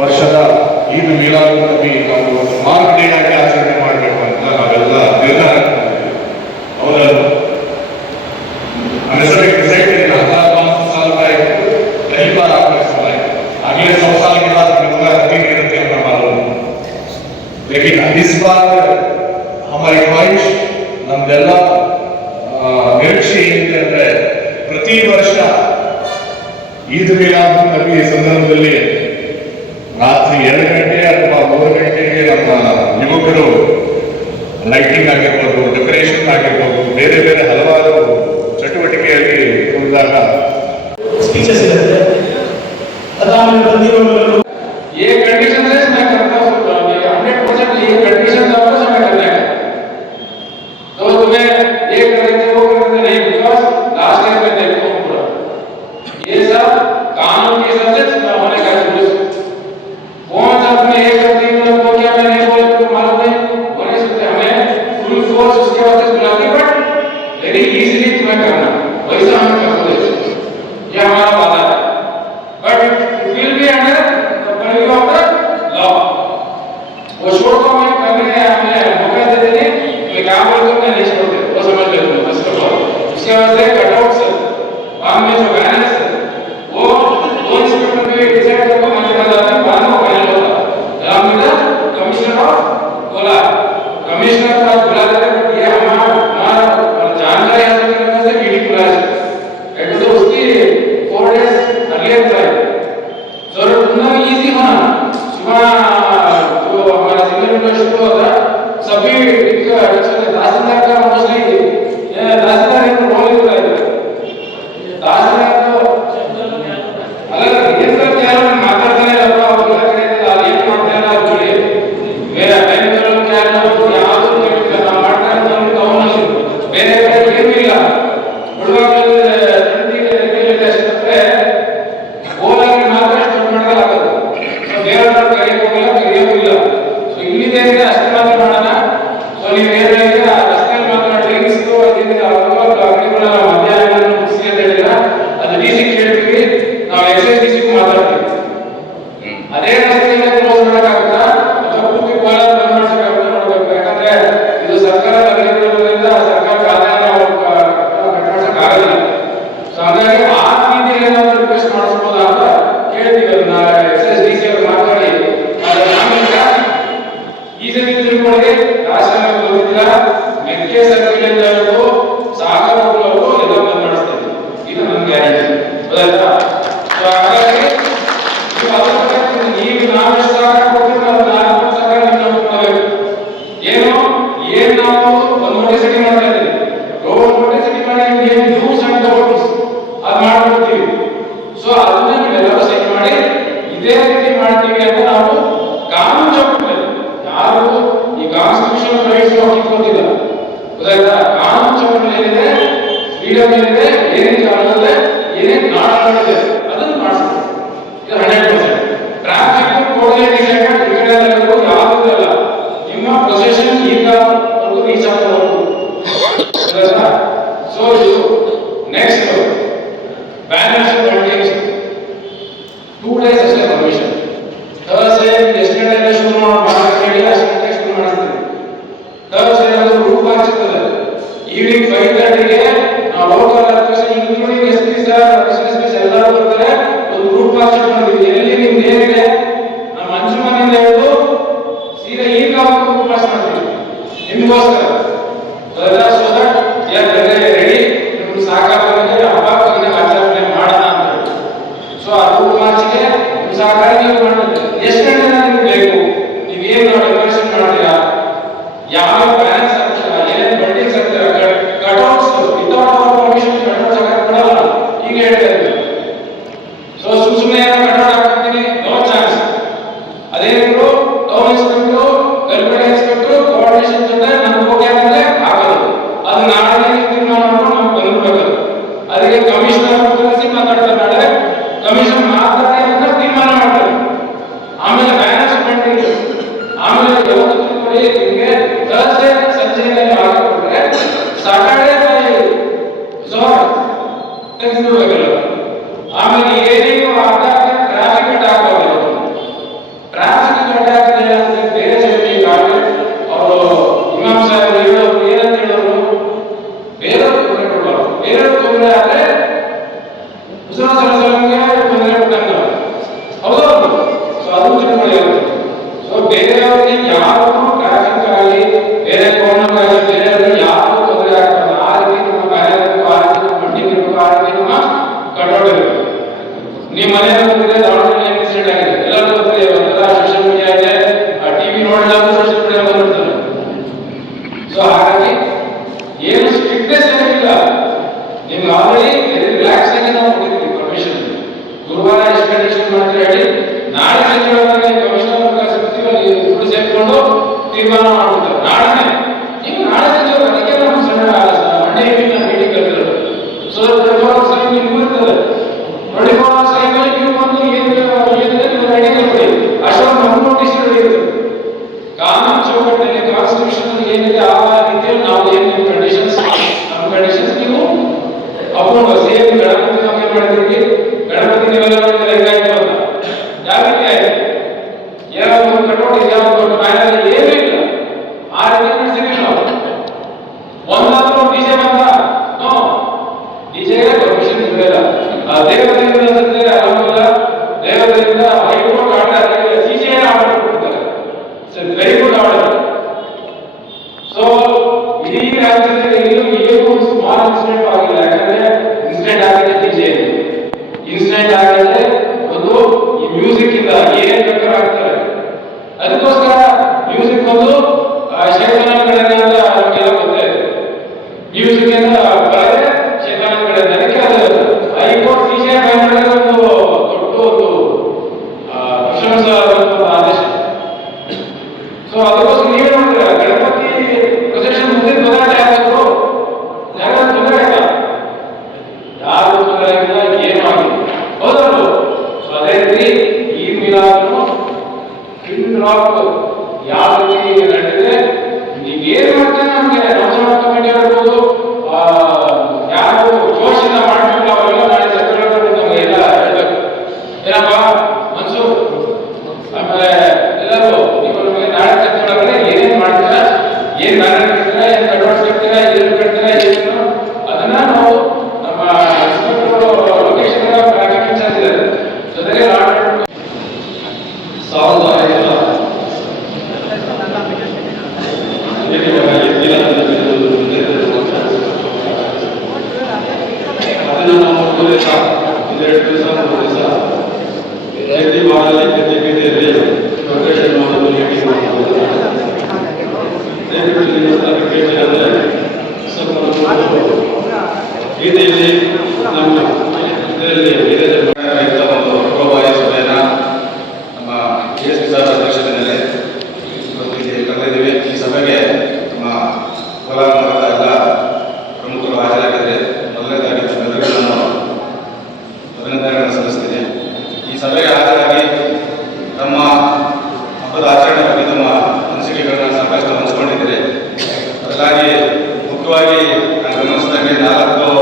ವರ್ಷದ ಈದ್ ಮಿಲಾದ್ ನಬಿ ನಾವು ಒಂದು ಮಾರ್ಕ್ ಡೇ ಆಗಿ ಆಚರಣೆ ಮಾಡಬೇಕು ಅಂತ ನಾವೆಲ್ಲ ನಿರ್ಧಾರ ಮಾಡಿದ್ದೀವಿ. ಅವರನ್ನು हमेशा एक डिसाइड किया 1500 साल का एक पहली बार आपने सुना है, अगले 100 साल के बाद होगा अभी नहीं रहते हमें मालूम, लेकिन इस बार हमारी ख्वाहिश नम्देल्ला निरीक्षे ಏನಿದೆ ಪ್ರತಿ ವರ್ಷ ಈದ್ ಮಿಲಾದ್ ನಬಿ ಸಂದರ್ಭದಲ್ಲಿ ರಾತ್ರಿ 2 ಗಂಟೆ ಅಥವಾ 3 ಗಂಟೆಗೆ ನಮ್ಮ ಯುವಕರು ಲೈಟಿಂಗ್ ಆಗಿರ್ಬೋದು, ಡೆಕೋರೇಷನ್ ಆಗಿರ್ಬೋದು, ಬೇರೆ ಬೇರೆ ಹಲವಾರು ಚಟುವಟಿಕೆಯಲ್ಲಿ ಹೋದಾಗ स्पीचेस रहते हैं अदालत बंदियों ये कंडीशन है मैं करता हूँ 100% ये कंडीशन है तो मैं करना है तो तुम्हें ये कर देते वो कर देते नहीं बिकॉज लास्ट टाइम में देखो पूरा ये सब कानून के हिसाब से होने का जरूरत कौन सा तुम्हें ये करते हैं तो क्या मैं नहीं बोले तो मालूम नहीं बोले सकते हमें फुल फोर्स उसके वास्ते बुलाते बट वेरी इजीली तुम्हें करना वैसा हम करते हैं ये हमारा वादा है but it will be under the purview of the law वो छोड़ को मैं करने हमें मौका दे देने मैं क्या बोलूं मैं नहीं छोड़ते वो समझ लेते हो बस करो उसके वास्ते कटआउट सर बाद में जो बैनर्स है वो दो इंस्पेक्टर भी डिसाइड करके मुझे बताते हैं बाद में फाइनल होता along with the commissioner of Cola commissioner का बुला देते हैं ये हमारा जानकारी हासिल करने से मीटिंग बुलाया है तो उसकी 4 days अर्लियर था सर उतना इजी होना सुबह जो हमारा सिग्नल का शुरू होता सभी तहसीलदार का मोस्टली तहसीलदार को रोल होता है तहसीलदार तो अलग ये सब क्या है मातारने लगा और क्या कहते हैं ये करते हैं जुड़े मेरा टाइम करो क्या ना तो यहां तो करना मारता है तो कौन नहीं मेरे को ये मिला बुढ़वा के जल्दी के टेस्ट पे बोला कि मात्र स्टार्ट ಮಾಡಲ್ಲ ಸೊ ಬೇರೆ ಕೈ ಹೋಗಲ್ಲ ಕರಿಯೋದಿಲ್ಲ ಸೊ ಇಲ್ಲಿ ದೇಶದ ಅಷ್ಟೇ ಮಾತ್ರ ಮಾಡೋಣ ಸೊ ನೀವು ಏನಾಗಿದೆ ರಸ್ತೆಯಲ್ಲಿ ಮಾತ್ರ ಡ್ರಿಂಕ್ಸ್ ಅದರಿಂದ ಅವಾಗ ಅಂಗಡಿಗಳ ಮಧ್ಯಾಹ್ನ ಮುಗಿಸಿ ಅಂತ ಹೇಳಿದ್ರೆ ಅದು ಡಿಸಿ ಕೇಳ್ತೀವಿ ನಾವು ಎಕ್ಸೈಸ್ ಡಿಸಿ ಮಾತಾಡ್ತೀವಿ ಅದೇ ರಸ್ತೆಯಿಂದ ಕ್ಲೋಸ್ ಮಾಡೋಕ್ಕಾಗುತ್ತಾ ಅಥವಾ ಪೂರ್ತಿ ಕೋಲಾರ ಬಂದ್ ಮಾಡಿಸೋಕ್ಕಾಗುತ್ತಾ ನೋಡ್ಬೇಕು ಯಾಕಂದ್ರೆ ಇದು ಸರ್ಕಾರದ ಅಂಗಡಿಗಳಿರೋದ್ರಿಂದ ಸರ್ಕಾರಕ್ಕೆ ಆದಾಯ ಕಟ್ಟಾಡೋಕ್ಕಾಗಲ್ಲ ಸೊ ಹಾಗಾಗಿ ಆ ರೀತಿಯಲ್ಲಿ ಏನಾದರೂ ರಿಕ್ವೆಸ್ಟ್ ಮಾಡಿಸ್ಬೋದಾ ಅಂತ ಕೇಳ್ತೀವಿ ಅದನ್ನ ಎಕ್ಸೈಸ್ ಡಿಸಿ ಅವರು ಮಾತಾಡಿ ಈ ಸತಿ ತಿಳ್ಕೊಳ್ಳಿ ರಾಷ್ಟ್ರ ಗೊತ್ತಿಲ್ಲ ಮೆಕ್ಕೆ ಸರ್ಕಲ್ ಇಂದ ಹಿಡಿದು ಸಾಗರ ಹೋಗುವವರೆಗೂ ಎಲ್ಲ ಬಂದ್ ಮಾಡಿಸ್ತೀವಿ ಇದು ನನ್ನ ಗ್ಯಾರಂಟಿ ಗೊತ್ತಾಯ್ತಾ ಸೊ ಹಾಗಾಗಿ ನೀವು ನಾವು ಎಷ್ಟು ಸಹಕಾರ ಕೊಡ್ತೀವಿ ನಾವು ಸಹಕಾರ ನೀವು ಕೊಡಬೇಕು ಏನು ನಾವು ಒಂದು ನೋಟಿಸ್ ರೆಡಿ ಮಾಡ್ತಾ ಇದ್ದೀವಿ ರೋಡ್ ನೋಟಿಸ್ ರೆಡಿ ಮಾಡಿ ಏನು ನ್ಯೂಸ್ ಅಂಡ್ ರೋಡ್ಸ್ ಅದು ಮಾಡ್ಕೊಡ್ತೀವಿ ಸೊ ಅದನ್ನ ನೀವೆಲ್ಲರೂ ಸೈನ್ ಮಾಡಿ ಇದೇ ರೀತಿ ಮಾಡ್ತೀವಿ ಅಂತ ನಾವು ಕಾನೂನು ಚೌಕಟ್ಟಲ್ಲಿ ಯಾರು ಈ ಕಾನ್ಸ್ಟಿಟ್ಯೂಷನ್ ರೈಟ್ಸ್ ಕಿತ್ಕೊತಿಲ್ಲ ಗೊತ್ತಾಯ್ತಾ ಕಾನೂನು ಚೌಕಟ್ಟಲ್ಲಿ ಏನಿದೆ ಫ್ರೀಡಮ್ ಏನಿದೆ ಏನೇನು ಕಾನೂನಿದೆ ಏನೇನು ನಾಡಾಡಿದೆ ಅದನ್ನು ಮಾಡಿಸ್ತೀವಿ ಇದು 100% ಟ್ರಾಫಿಕ್ ಕೋರ್ಟ್ಗೆ ಡಿಸೈಡ್ ಮಾಡಿ ಈ ಕಡೆ ಯಾವುದೂ ಇಲ್ಲ ನಿಮ್ಮ ಪೊಸಿಷನ್ ಈಗ ರೀಚ್ ಆಗೋವರೆಗೂ ಗೊತ್ತಾಯ್ತಾ ಸೊ ಇದು ನೆಕ್ಸ್ಟ್ ಬ್ಯಾನರ್ಸ್ ಹೋಲ್ಡಿಂಗ್ಸ್ 2 days ಅಷ್ಟೇ ಪರ್ಮಿಷನ್ ಥರ್ಸ್ಡೇ ಎಸ್ಟರ್ಡೇ ಶುರು ಮಾಡೋಕೆ ಹೇಳಿಲ್ಲ ಸಂಡೇ ಶುರು ಮಾಡ್ತೀವಿ ಥರ್ಸ್ಡೇ ಅದು ರೂಟ್ ಮಾರ್ಚ್ ಇರ್ತದೆ ಈವ್ನಿಂಗ್ 5:30 ಗೆ ನಾವು local administration including SP sir SP ಎಲ್ಲರೂ ಬರ್ತಾರೆ ಒಂದು ರೂಟ್ ಮಾರ್ಚ್ ಮಾಡಿದ್ವಿ ಎಲ್ಲಿ ನಿಮ್ದು ಏನಿದೆ ನಮ್ಮ ಅಂಚುಮನಿಂದ ಹಿಡಿದು ಸೀದಾ ಈಗ ರೂಟ್ ಮಾರ್ಚ್ ಮಾಡ್ತೀವಿ ನಿಮಗೋಸ್ಕರ ಸೊ ದಟ್ ರೆಡಿ ನಿಮ್ಗೆ ಸಾಕಾಗಂದ್ರೆ ಹಬ್ಬ ಆಚರಣೆ ಮಾಡೋಣ ಅಂತ ಸೊ ಆ ರೂಟ್ ಮಾರ್ಚ್ಗೆ ನಿಮ್ಮ ಸಹಕಾರ ನೀವು ಮಾಡಿದ್ರೆ ಎಷ್ಟು ಗಂಟೆ ನಿಮ್ಗೆ ಬೇಕು ನೀವೇನು ಡೆಕೋರೇಷನ್ ಮಾಡ್ತೀರಾ ಯಾವ ಬ್ಯಾನರ್ಸ್ ಹಾಕ್ತೀರಾ ಏನೇನು ಬಂಡಿಂಗ್ಸ್ ಹಾಕ್ತೀರಾ cutouts without our permission cutouts ಹಾಕಕ್ಕೆ ಕೊಡಲ್ಲ ಈಗ ಹೇಳ್ತಾ ಇದ್ದೀವಿ ಸೊ ಸುಮ್ಮನೆ ಕಟ್ಔಟ್ ಹಾಕ್ತೀನಿ ನೋ ಚಾನ್ಸ್ ಅದೇನಿದ್ರು ಟೌನ್ ಇನ್ಸ್ಪೆಕ್ಟರ್ ಗಲ್ಬೆಡ ಇನ್ಸ್ಪೆಕ್ಟರ್ ಕೋಆರ್ಡಿನೇಷನ್ ಜೊತೆ ನಮ್ಗೆ ಹೋಗಿ ಅಂದ್ರೆ ಆಗೋದು ಅದು ನಾಳೆ ತೀರ್ಮಾನ ಮಾಡ್ಕೊಂಡು ನಾವು ಬಂದ್ಬಿಡ್ಬೇಕು ಅದಕ್ಕೆ ಕಮಿಷನರ್ ಕರೆಸಿ ಮಾತಾಡ್ತಾರೆ ನಾಳೆ ಕಮಿಷನ್ ಮಾತಾಡ್ತಾರೆ ಅಂತ ತೀರ್ಮಾನ ಮಾಡ್ತಾರೆ ಆಮೇಲೆ ಬ್ಯಾನರ್ಸ್ ಮಾಡ್ತೀವಿ ಆಮೇಲೆ ಯಾವತ್ತು ತಿಳ್ಕೊಳ್ಳಿ ನಿಮಗೆ ಥರ್ಸ್ಡೇ ಸಂಜೆಯಲ್ಲಿ ಹಾಕಿಕೊಟ್ರೆ ಸಾಟರ್ಡೇ ತೆಗೆದುಬಿಡ್ಬೇಕಲ್ಲ ಆಮೇಲೆ ಏನೇನು ಟ್ರಾಫಿಕ್ ಆಗಬಾರ್ದು ಅದು ತಿಳ್ಕೊಳ್ಳಿ. ಸೊ ಬೇರೆಯವರಿಗೆ ಯಾರು ಟ್ರಾಫಿಕ್ ಆಗಲಿ ಬೇರೆ ಕೋರ್ನರ್ ಆಗಲಿ ಬೇರೆಯವರಿಗೆ ಯಾರು ತೊಂದರೆ ಆಗ್ತದೆ ಆ ರೀತಿ ನಮ್ಮ ಕಾರ್ಯ ಇರಬೇಕು, ಆ ರೀತಿ ನಮ್ಮ ಮಂಡಿ ಇರಬೇಕು, ಆ ರೀತಿ ನಮ್ಮ ಕಟ್ಟೋಡ ಇರಬೇಕು. ನಿಮ್ಮ ಮನೆಯಲ್ಲಿ ಬಂದಿದೆ ದಾವಣಗೆರೆ ಇನ್ಸಿಡೆಂಟ್ ಆಗಿದೆ, ಎಲ್ಲರೂ ಗೊತ್ತಿದೆ. ಒಂಥರ ಸೋಷಿಯಲ್ ಮೀಡಿಯಾ ಇದೆ, ಟಿವಿ ನೋಡಿಲ್ಲ ಅಂದ್ರೆ ಸೋಷಿಯಲ್ ಮೀಡಿಯಾ ಬಂದಿರ್ತದೆ. ಸೊ ಹಾಗಾಗಿ ಏನು ಸ್ಟ್ರಿಕ್ಟ್ನೆಸ್ ಏನಿಲ್ಲ, ನಿಮ್ಗೆ ಆಲ್ರೆಡಿ ರಿಲ್ಯಾಕ್ಸ್ ಆಗಿ ನಾವು ಕೊಟ್ಟಿದ್ವಿ ಪರ್ಮಿಷನ್. ಗುರುವಾರ ಎಷ್ಟು ಕಂಡೀಷನ್ ಮಾಡ್ತೀವಿ ಹೇಳಿ, ನಾಳೆ ಸಂಜೆ ಕಮಿಷನರ್ ಸಿಗ್ತೀವಿ ಇಬ್ಬರು ಸೇರ್ಕೊಂಡು ತೀರ್ಮಾನ ಮಾಡ್ಬಿಡ್ತಾರೆ. ನಾಳೆ ನೀವು ನಾಳೆ ಸಂಜೆ ಅದಕ್ಕೆ ನಾವು ಸಣ್ಣ ಮಂಡೇ ಮೀಟಿಂಗ್ ಕರೆದಿರೋದು. ಸೊ 24 hours ನಿಮ್ಗೂ ಇರ್ತದೆ. 24 hours ಟೈಮಲ್ಲಿ ನೀವು ಬಂದು ಏನಿದೆ ನೀವು ರೆಡಿ ಮಾಡಿ ಅಷ್ಟೊಂದು ನಮ್ಮ ನೋಟಿಸ್ ಇರ್ತದೆ. ಕಾನೂನು ಚೌಕಟ್ಟಿನಲ್ಲಿ ಕಾನ್ಸ್ಟಿಟ್ಯೂಷನ್ ಏನಿದೆ ಆ ರೀತಿಯಲ್ಲಿ ನಾವು ಏನು ಕಂಡೀಷನ್ಸ್ ನಮ್ಮ ಕಂಡೀಷನ್ಸ್ ನೀವು ಅಪ್ಕೊಂಡು ಸೇಮ್ ಗಣಪತಿ ನಾವು ಏನು ಮಾಡಿದ್ರಿ, ಗಣಪತಿ ನೀವೆಲ್ಲ ನೋಡಿದ್ರೆ ಹೆಂಗಾಯ್ತು ಅಂತ ಯಾವ ರೀತಿ ಆಯ್ತು, ಯಾವ ಒಂದು ಕಟೌಟ್ ಯಾವ ಒಂದು ಬ್ಯಾನರ್ ಏನೂ ಇಲ್ಲ, ಆ ರೀತಿ ನಡೆಸಿದ್ವಿ ನಾವು. ಒಂದಾದ್ರೂ ಡಿಜೆ ಬಂದ ನೋ, ಡಿಜೆಗೆ ಪರ್ಮಿಷನ್ ಇರಲಿಲ್ಲ. ದೇವರಿಂದ ಅನ್ಸುತ್ತೆ ಅಲ್ಲ, ದೇವರಿಂದ ಹೈಕೋರ್ಟ್ ಆರ್ಡರ್ ಸಿಸಿಐ ಆರ್ಡರ್ ಕೊಡ್ತಾರೆ. Very good order. ಸೊ ಇಡೀ ರಾಜ್ಯದಲ್ಲಿ ಏನು ಸ್ಮಾಲ್ ಇನ್ಸಿಡೆಂಟ್ ಆಗಿಲ್ಲ. ಯಾಕಂದ್ರೆ ಇನ್ಸಿಡೆಂಟ್ ಆಗಿದೆ ಡಿಜೆ, ಇನ್ಸಿಡೆಂಟ್ ಆಗಿದೆ ಒಂದು ಈ ಮ್ಯೂಸಿಕ್ ಇಂದ ಏನ್ ಬೇಕಾದ್ರೂ ಆಗ್ತಾರೆ. ಅದಕ್ಕೋಸ್ಕರ ಮ್ಯೂಸಿಕ್ ಒಂದು ಶೇಖನ ಕಡೆಯಿಂದ ನಮಗೆಲ್ಲ ಗೊತ್ತೇ ಇದೆ. ಮ್ಯೂಸಿಕ್ ಇಂದ ಬರದೆ ಶೇಖನ ಕಡೆ ಅದಕ್ಕೆ ಅದು ಹೈಕೋರ್ಟ್ ಸಿಸಿಐ ಮಾಡಿದ್ರೆ ಒಂದು ದೊಡ್ಡ ಒಂದು ಪ್ರಶಂಸಾ ಆದೇಶ. ಸೊ ಅದಕ್ಕೋಸ್ಕರ ನೀವೇ ನೋಡಿದ್ರೆ ಗಣಪತಿ ಪ್ರೊಸೆಷನ್ ಮುಂದೆ ತೊಂದರೆ ಆಗಬೇಕು, ಯಾರು ತೊಂದರೆ ಆಯ್ತಾ, ಯಾರು ತೊಂದರೆ ಆಗಿಲ್ಲ, ಏನು ಆಗಿದೆ ಹೌದಲ್ವ. ಸೊ ಅದೇ ರೀತಿ ಈ ಮಿಲಾದ್ನು ಯಾವ ರೀತಿ ನಡೆದಿದೆ, ನೀವು ಏನು ಮಾಡ್ತೀವಿ ನಮಗೆ ನಮ್ಮ ಕಮಿಟಿ ಇರ್ಬೋದು, ಯಾರು ಜೋಶಿಂದ ಮಾಡ್ತಿಲ್ಲ ಅವೆಲ್ಲ ನಾಳೆ ಸೆಕ್ರೆಟರಿ ನಮಗೆ ಎಲ್ಲ ಹೇಳ್ಬೇಕು. ಏನಪ್ಪ ಮನ್ಸು, ಆಮೇಲೆ ಎಲ್ಲರೂ ನೀವು ನಮಗೆ ನಾಳೆ ಸೆಕ್ರೆಟರಿ ಏನೇನು ಮಾಡ್ತೀರಾ, ಏನ್ ಬ್ಯಾನರ್ ಕಟ್ತೀರಾ, ಏನ್ ಕಟ್ಔಟ್ಸ್ ಕಟ್ತೀರಾ, ಏನು ಕಟ್ತೀರಾ, ಏನು ಅದನ್ನ ನಾವು ನಮ್ಮ ಲೊಕೇಶನ್ ಟ್ರಾಫಿಕ್ ಇನ್ಚಾರ್ಜ್ ಇದ್ದಾರೆ ಜೊತೆಗೆ 4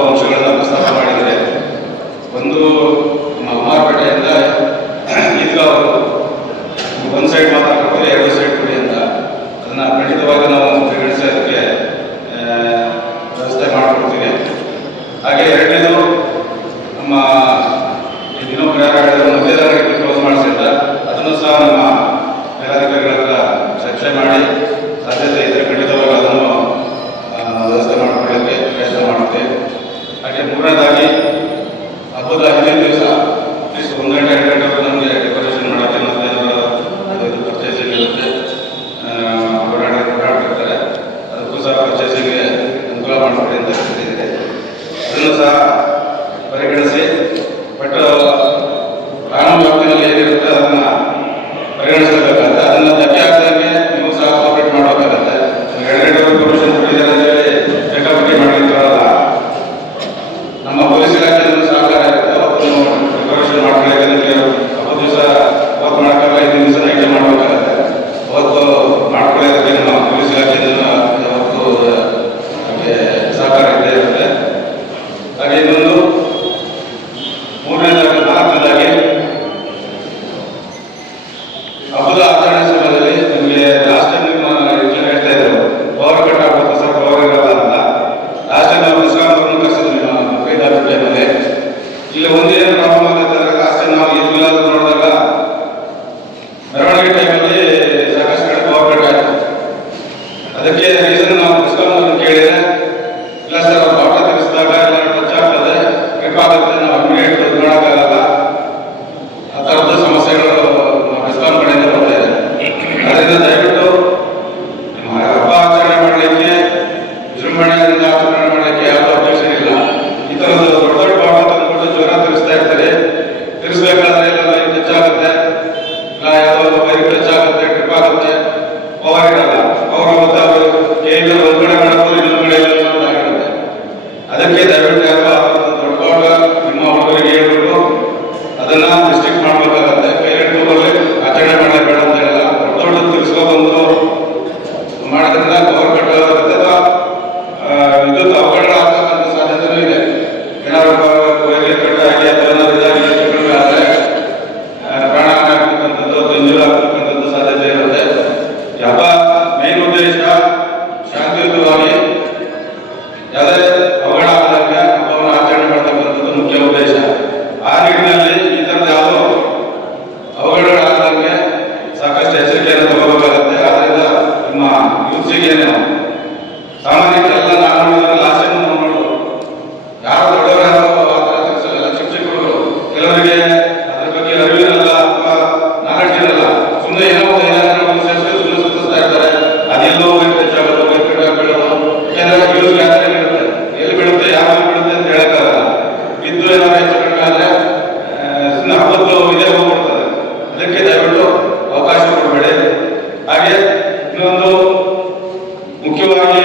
ಅಂಶಗಳನ್ನು ಪ್ರಸ್ತಾಪ ಮಾಡಿದರೆ, ಒಂದು ಅಮ್ಮಾರಪೇಟೆಯಿಂದ ಈದ್ಗಾವರು ಒಂದು ಸೈಡ್ ಮಾತ್ರ ಕೊಟ್ಟರೆ 2 ಸೈಡ್ ಕೊಡಿ ಅಂತ, ಅದನ್ನ ಖಂಡಿತವಾಗಿ ನಾವು ಪರಿಗಣಿಸಿ ಅದಕ್ಕೆ ವ್ಯವಸ್ಥೆ ಮಾಡಿಕೊಡ್ತೀವಿ. ಹಾಗೆ ಎರಡನೇದು ನಮ್ಮ ಇನ್ನೊಬ್ಬರು ಯಾರು ಹೇಳಿದ್ರು ಮಧ್ಯದ ಕ್ಲೋಸ್ ಮಾಡಿಸಿದ್ದ, ಅದನ್ನು ಸಹ ನಮ್ಮ ಮೇಲಾಧಿಕಾರಿಗಳ ಹತ್ರ ಚರ್ಚೆ ಮಾಡಿ ಸಾಧ್ಯತೆ ಇದ್ದರೆ ಖಂಡಿತವಾಗಿ ಅದನ್ನು ವ್ಯವಸ್ಥೆ ಮಾಡಿಕೊಳ್ಳಕ್ಕೆ ಪ್ರಯತ್ನ ಮಾಡುತ್ತೆ. ಹಾಗೆ ಮೂರನೇದಾಗಿ ಹಬ್ಬದ ಹಿಂದಿನ ದಿವಸ ಅಟ್ಲೀಸ್ಟ್ 1 ಗಂಟೆ 2 ಗಂಟೆವರೆಗೂ ನಮಗೆ ಡೆಕೋರೇಷನ್ ಮಾಡೋಕ್ಕೆ ಮತ್ತು ಪರ್ಚೇಸಿಂಗ್ ಇರುತ್ತೆ, ಓಡಾಡ್ತಿರ್ತಾರೆ, ಅದಕ್ಕೂ ಸಹ ಪರ್ಚೇಸಿಂಗ್ಗೆ ಅನುಕೂಲ ಮಾಡಿಕೊಡಿ ಅಂತ ಹೇಳ್ತಿದ್ದೀರಿ. ಅದನ್ನು ಸಹ ಪರಿಗಣಿಸಿ, ಬಟ್ ಕಾನೂನು ವ್ಯಾಪ್ತಿಯಲ್ಲಿ ಏನಿರುತ್ತೆ ಅದನ್ನು ಪರಿಗಣಿಸಬೇಕಾಗುತ್ತೆ. ಅದನ್ನು ಧಕ್ಕೆ ಆಗ್ದಂಗೆ ನೀವು ಸಹ ಕೋಆಪರೇಟ್ ಮಾಡಬೇಕಾಗತ್ತೆ. 2 ಗಂಟೆವರೆಗೂ ಪರ್ಮಿಷನ್ ಕೊಟ್ಟಿದ್ದಾರೆ ಅಂತ ಹೇಳಿ ಬೇಕಾಬಿಟ್ಟಿ ಮಾಡಿರ್ತಾರಲ್ಲ, ನಮ್ಮ ಪೊಲೀಸ್ ಇಲಾಖೆಯನ್ನು ಸಹಕಾರ ಇರುತ್ತೆ. ಅವತ್ತು ಡೆಕೋರೇಷನ್ ಮಾಡ್ಕೊಳ್ಳೋಕೆ ನಿಮಗೆ ಹಬ್ಬದ ದಿವಸ ಅವತ್ತು ಮಾಡೋಕ್ಕಾಗಲ್ಲ, 5 ದಿವಸ ನೈಟ್ ಮಾಡಬೇಕಾಗತ್ತೆ. ಅವತ್ತು ಮಾಡ್ಕೊಳ್ಳೋದಕ್ಕೆ ನಮ್ಮ ಪೊಲೀಸ್ ಇಲಾಖೆಯಿಂದ ಯಾವತ್ತು ನಮಗೆ ಸಹಕಾರ ಇದ್ದೇ ಇರುತ್ತೆ. ಹಾಗೆ ಇನ್ನೊಂದು ನಾಲ್ಕನೇದಾಗಿ ಹಬ್ಬದ ಆಚರಣೆ ಸಮಯದಲ್ಲಿ ನಿಮಗೆ ಲಾಸ್ಟ್ ಟೈಮ್ ನಿಮ್ಮ ಹೇಳ್ತಾ ಇದ್ರು ಪವರ್ ಕಟ್ ಆಗ್ಬೇಕು ಸರ್, ಪವರ್ ಇರಲ್ಲ ಅಂತ. ಲಾಸ್ಟ್ ಟೈಮ್ ನಾವು ಇಸ್ಕಾಂಬರ್ನು ಕರೆಸಿದ್ವಿ ನಿಮ್ಮ ಕೈದಾರ ಟೈಮಲ್ಲಿ. ಇಲ್ಲಿ ಒಂದೇನು ಪ್ರಾಬ್ಲಮ್ ಆಗುತ್ತೆ ಅಂದರೆ ಲಾಸ್ಟ್ ಟೈಮ್ ನಾವು ಈದ್ ಮಿಲಾದ್ ನೋಡಿದಾಗ ಬೈಕ್ ಟಚ್ ಆಗುತ್ತೆ, ಟ್ರಿಪ್ ಆಗುತ್ತೆ, ಪವರ್ ಇರಲ್ಲ. ಅವರು ಮತ್ತೆ ಅವರು ಕೇಂದ್ರ ಒಂದ್ ಕಡೆ ಮಾಡೋದು ಇನ್ನೊಂದ್ ಕಡೆ ಆಗಿರುತ್ತೆ. ಅದಕ್ಕೆ ದಯವಿಟ್ಟು ಯಾರು ದೊಡ್ಡ ನಿಮ್ಮ ಹುಡುಗರಿಗೆ ಹೇಳ್ಬಿಟ್ಟು ಅದನ್ನ ರಿಸ್ಟ್ರಿಕ್ಟ್ ಮಾಡ್ಬೇಕಾಗತ್ತೆ. ಪೇರೆಂಟ್ ರೂಮಲ್ಲಿ ಆಚರಣೆ ಮಾಡಬೇಡ ಅಂತ ಹೇಳಲ್ಲ. ದೊಡ್ಡ ತಿರ್ಸ್ಕೊಬಂದು ಮಾಡೋದ್ರಿಂದ ಪವರ್ ಕಟ್ ಆಗುತ್ತೆ ಅಥವಾ ವಿದ್ಯುತ್ ಅವಘಡಗಳಾಗತಕ್ಕಂಥ ಸಾಧ್ಯತೆನೂ ಇದೆ. ಏನಾದ್ರು ವೈರ್ ಕಟ್ ಆಗಿ ಅಥವಾ ಏನಾದ್ರು ಇದಾಗಿ ಕಡಿಮೆ ಆದರೆ ಪ್ರಾಣಹಾನಿ ಆಗ್ತಕ್ಕಂಥದ್ದು, ಇಂಜೂರಿ ಆಗ್ತಕ್ಕಂಥದ್ದು ಸಾಧ್ಯತೆ ಇರುತ್ತೆ. ಯಾವ ಮೇನ್ ಉದ್ದೇಶ ಶಾಂತಿಯುತವಾಗಿ ಯಾವುದೇ ಅವಘಡ ಆಗದಂತೆ ಹಬ್ಬವನ್ನು ಆಚರಣೆ ಮಾಡ್ತಕ್ಕಂಥದ್ದು ಮುಖ್ಯ ಉದ್ದೇಶ. ಆ ನಿಟ್ಟಿನಲ್ಲಿ ಈ ಥರದ ಯಾವುದೋ ಅವಘಡಗಳಾಗದಂತೆ ಸಾಕಷ್ಟು ಎಚ್ಚರಿಕೆಯನ್ನು ತಗೋಬೇಕಾಗುತ್ತೆ. ಆದ್ದರಿಂದ ನಿಮ್ಮ ಯೂತ್ಸಿಗೆ ಸಾಮಾನ್ಯಕ್ಕೆ ಎಲ್ಲ ನಾನು ನೋಡಿದ್ರೆ ಲಾಸ್ಟ್ ಟೈಮ್ ನೋಡ್ಬೋದು, ಯಾರು ದೊಡ್ಡವರು ಯಾರು ಆ ಥರ ತಿಳಿಸಲ್ಲ. ಚಿಕ್ಕ ಚಿಕ್ಕವರು ಕೆಲವರಿಗೆ ಅದ್ರ ಬಗ್ಗೆ ಅರಿವಿರಲ್ಲ ಅಥವಾ ನಾಲೆಡ್ಜ್ ಇರಲ್ಲ. ಸುಮ್ಮನೆ ಏನೋ ಸುಮ್ಮನೆ ಸುತ್ತಿಸ್ತಾ ಇರ್ತಾರೆ. ಅದೆಲ್ಲೋ ಹೋಗಿ ಹೆಚ್ಚಾಗೋದು, ಕಟ್ಟಾಗಿ ಬೀಳೋದು. ಯಾಕಂದ್ರೆ ಯೂಸ್ ಜಾತ್ರೆ ಬೀಳುತ್ತೆ, ಎಲ್ಲಿ ಬೀಳುತ್ತೆ, ಯಾವ ಬೀಳುತ್ತೆ ಅಂತ ಹೇಳಕ್ಕಾಗಲ್ಲ. ಬಿದ್ದು ಏನಾದ್ರು ಹೆಚ್ಚು ಕಡಿಮೆ ಆದರೆ ಸುಮ್ಮನೆ ಹಬ್ಬದ್ದು ಇದೇ ಹೋಗ್ಬಿಡ್ತದೆ. ಅದಕ್ಕೆ ದಯವಿಟ್ಟು ಅವಕಾಶ ಕೊಡಬೇಡಿ. ಹಾಗೆ ಇನ್ನೊಂದು ಮುಖ್ಯವಾಗಿ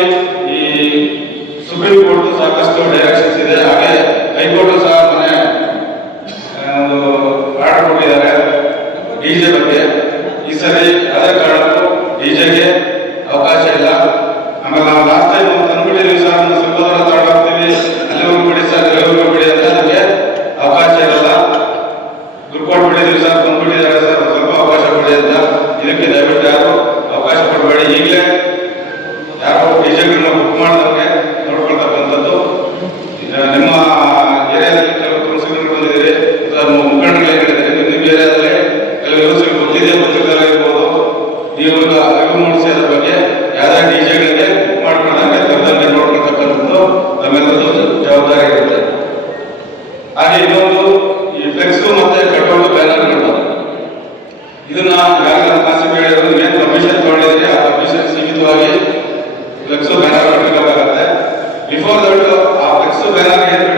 ಈ ಸುಪ್ರೀಂ ಕೋರ್ಟ್ ಸಾಕಷ್ಟು ಡೈರೆಕ್ಷನ್ಸ್ ಇದೆ. ಹಾಗೆ ಹೈಕೋರ್ಟ್ ಸಹ ಮೊನ್ನೆ ಒಂದು ಆರ್ಡರ್ ಕೊಟ್ಟಿದ್ದಾರೆ ಡಿಜೆ ಬಗ್ಗೆ. ಈ ಸರಿ ಅದೇ ಕಾರಣಕ್ಕೂ ಡಿಜೆಗೆ ಅವಕಾಶ ಇಲ್ಲ. ಆಮೇಲೆ ನಾವು ಲಾಸ್ಟ್ ಟೈಮ್ ತಂದ್ಬಿಟ್ಟಿದ್ದೀವಿ ಸರ್, ಸ್ವಲ್ಪ ದೂರ ತಗೊಂಡೋಗ್ತೀವಿ, ಅಲ್ಲಿ ಹೋಗ್ಬಿಡಿ ಸರ್, ಅಲ್ಲಿ ಹೋಗ್ಬಿಡಿ ಅಂತ ಅದಕ್ಕೆ ಅವಕಾಶ ಇರಲ್ಲ. ದುಡ್ಡು ಕೊಟ್ಬಿಟ್ಟಿದ್ದೀವಿ ಸರ್, ಬಂದ್ಬಿಟ್ಟಿದ್ದಾರೆ ಸರ್, ಸ್ವಲ್ಪ ಅವಕಾಶ ಕೊಡಿ ಅಂತ. ಇದಕ್ಕೆ ದಯವಿಟ್ಟು ಯಾರು ಅವಕಾಶ ಕೊಡಬೇಡಿ. ಈಗಲೇ ಯಾರು ಡಿಜೆಗಳನ್ನ ಬುಕ್ ಮಾಡಿದವ್ರಿಗೆ ನೋಡ್ಕೊಳ್ತಕ್ಕಂಥದ್ದು. ನಿಮ್ಮ ಏರಿಯಾದಲ್ಲಿ ಕೆಲವು ಕೌನ್ಸಿಲರ್ ಬಂದಿದ್ದೀರಿ ಅಥವಾ ಮುಖಂಡರುಗಳು ಹೇಳಿದ್ದೀರಿ, ನಿಮ್ಮ ಏರಿಯಾದಲ್ಲಿ ಕೆಲವು ಯೂಸ್ಗೆ ಗೊತ್ತಿಲ್ಲದೆ ಇರ್ಬೋದು. ನೀವು ಅರಿವು ಮೂಡಿಸಿ ಅದ್ರ ಬಗ್ಗೆ ಯಾವುದೇ ಡಿಜೆಗಳಿಗೆ ಬುಕ್ ಮಾಡ್ಕೊಂಡಂಗೆ ತರದಂಗೆ ನೋಡ್ಕೊಳ್ತಕ್ಕಂಥದ್ದು ತಮ್ಮೆಲ್ಲರದ್ದು ಜವಾಬ್ದಾರಿ ಇರುತ್ತೆ. ಹಾಗೆ ಇನ್ನೊಂದು ಈ ಫ್ಲೆಕ್ಸು ಮತ್ತೆ ಕಟ್ಔಟ್ ಬ್ಯಾನರ್ಗಳು, ಇದನ್ನ ಈಗಾಗಲೇ ಕಾಸಿಗೆ ಹೇಳಿರೋದು ಏನು ಪರ್ಮಿಷನ್ ತಗೊಂಡಿದ್ರೆ ಆ ಪರ್ಮಿಷನ್ ಸೀಮಿತವಾಗಿ ಫ್ಲೆಕ್ಸು ಬ್ಯಾನರ್ ಕಟ್ಟಬೇಕಾಗತ್ತೆ. ಬಿಫೋರ್ ದಟ್ ಆ ಫ್ಲೆಕ್ಸು ಬ್ಯಾನರ್ ಏನು